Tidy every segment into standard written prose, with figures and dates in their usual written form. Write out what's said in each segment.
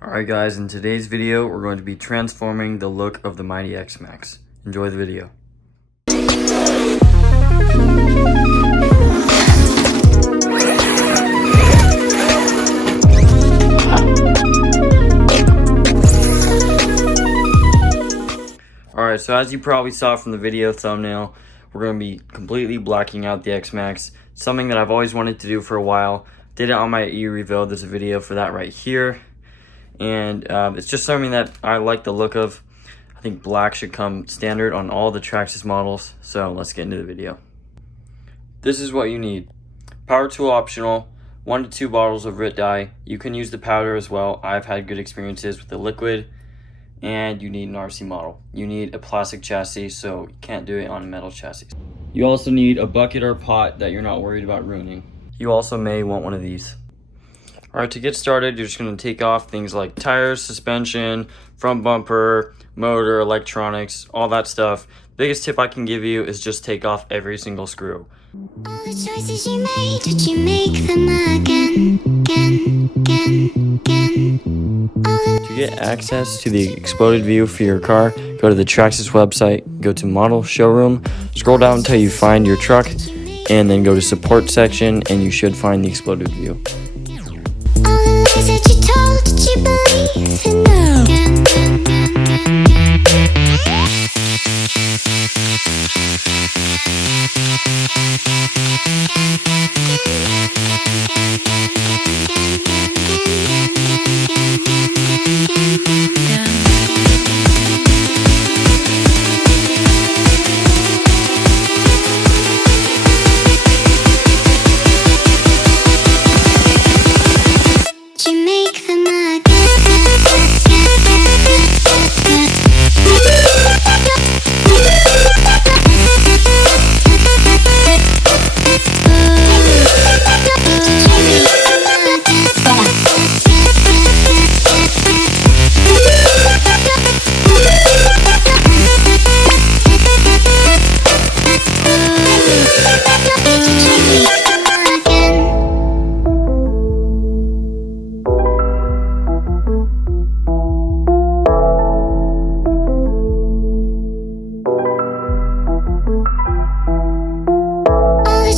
Alright guys, in today's video we're going to be transforming the look of the mighty X-Maxx. Enjoy the video. Alright, so as you probably saw from the video thumbnail, we're going to be completely blacking out the X-Maxx. Something that I've always wanted to do for a while. Did it on my e-reveal. There's a video for that right here. And it's just something that I like the look of. I think black should come standard on all the Traxxas models. So let's get into the video. This is what you need. Power tool optional. 1 to 2 bottles of RIT dye. You can use the powder as well. I've had good experiences with the liquid. And you need an RC model. You need a plastic chassis, so you can't do it on a metal chassis. You also need a bucket or pot that you're not worried about ruining. You also may want one of these. Alright, to get started, you're just going to take off things like tires, suspension, front bumper, motor, electronics, all that stuff. Biggest tip I can give you is just take off every single screw. All the choices you made, did you make them again? To get access to the exploded view for your car, go to the Traxxas website, go to Model Showroom, scroll down until you find your truck, and then go to Support section, and you should find the exploded view. That you told, did you believe in again?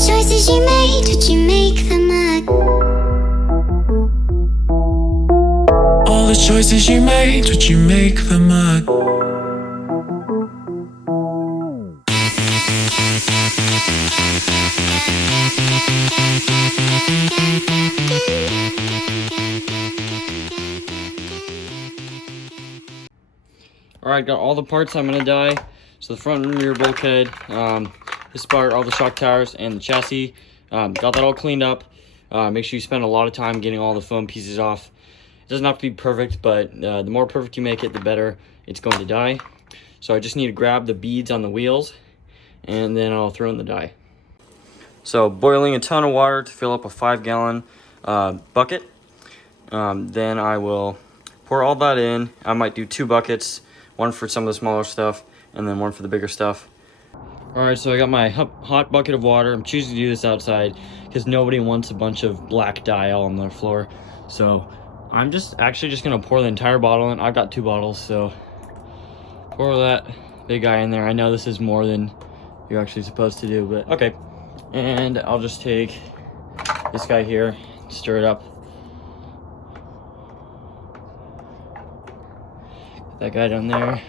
Choices you made, did you make them again? All the choices you made, did you make them again? Alright, got all the parts I'm gonna dye. So the front and rear bulkhead, this part, all the shock towers, and the chassis. Got that all cleaned up. Make sure you spend a lot of time getting all the foam pieces off. It doesn't have to be perfect, but the more perfect you make it, the better it's going to dye. So I just need to grab the beads on the wheels, and then I'll throw in the dye. So boiling a ton of water to fill up a 5-gallon bucket. Then I will pour all that in. I might do 2 buckets, one for some of the smaller stuff, and then one for the bigger stuff. Alright, so I got my hot bucket of water. I'm choosing to do this outside because nobody wants a bunch of black dye all on their floor. So I'm actually just going to pour the entire bottle in. I've got 2 bottles, so pour that big guy in there. I know this is more than you're actually supposed to do, but okay. And I'll just take this guy here, stir it up. Get that guy down there.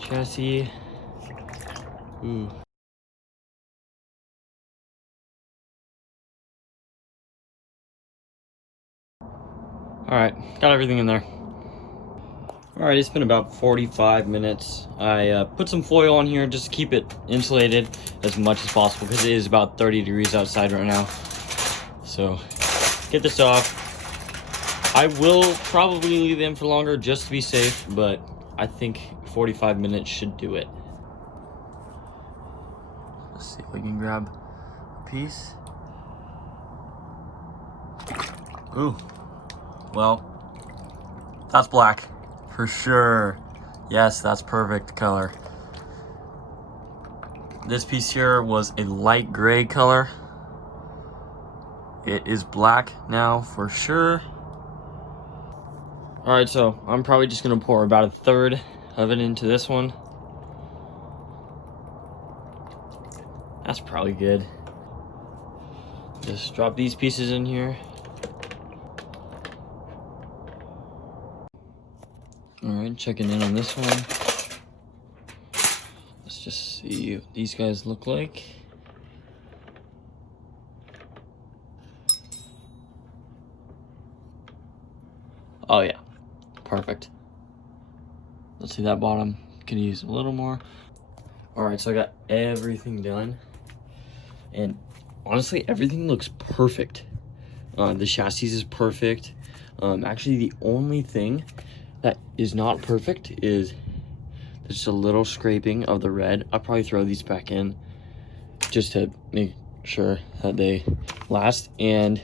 Chassis. Ooh. Alright, got everything in there. Alright, it's been about 45 minutes. I put some foil on here just to keep it insulated as much as possible because it is about 30 degrees outside right now. So, get this off. I will probably leave them for longer just to be safe, but I think 45 minutes should do it. Let's see if we can grab a piece. Ooh. Well, that's black for sure. Yes, that's perfect color. This piece here was a light gray color. It is black now for sure. All right, so I'm probably just gonna pour about a third of it into this one. That's probably good. Just drop these pieces in here. All right, checking in on this one. Let's just see what these guys look like. Oh yeah, perfect. Let's see that bottom. Could use a little more. All right, so I got everything done, and honestly, everything looks perfect. The chassis is perfect. Actually, the only thing that is not perfect is just a little scraping of the red. I'll probably throw these back in just to make sure that they last, and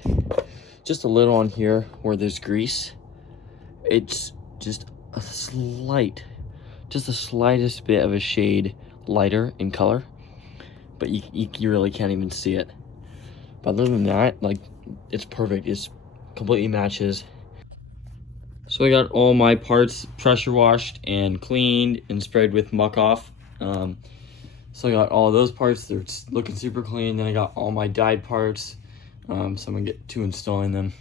just a little on here where there's grease. It's just a slight, just the slightest bit of a shade lighter in color, but you really can't even see it. But other than that, like, it's perfect. It's completely matches. So I got all my parts pressure washed and cleaned and sprayed with muck off. So I got all those parts. They're looking super clean. Then I got all my dyed parts. So I'm gonna get to installing them.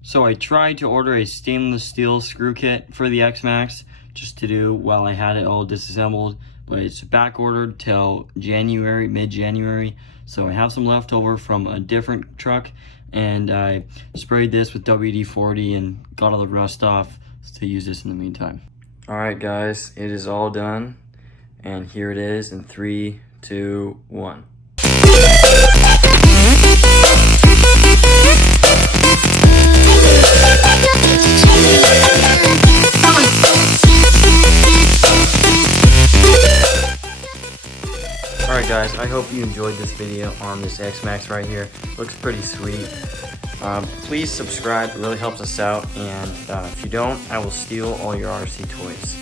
So I tried to order a stainless steel screw kit for the X-Maxx just to do while I had it all disassembled, but it's back ordered till January, mid-January. So I have some left over from a different truck, and I sprayed this with WD-40 and got all the rust off to use this in the meantime. All right, guys, it is all done, and here it is in 3, 2, 1. Alright guys, I hope you enjoyed this video on this X-Maxx right here. Looks pretty sweet. Please subscribe, it really helps us out, and if you don't, I will steal all your RC toys.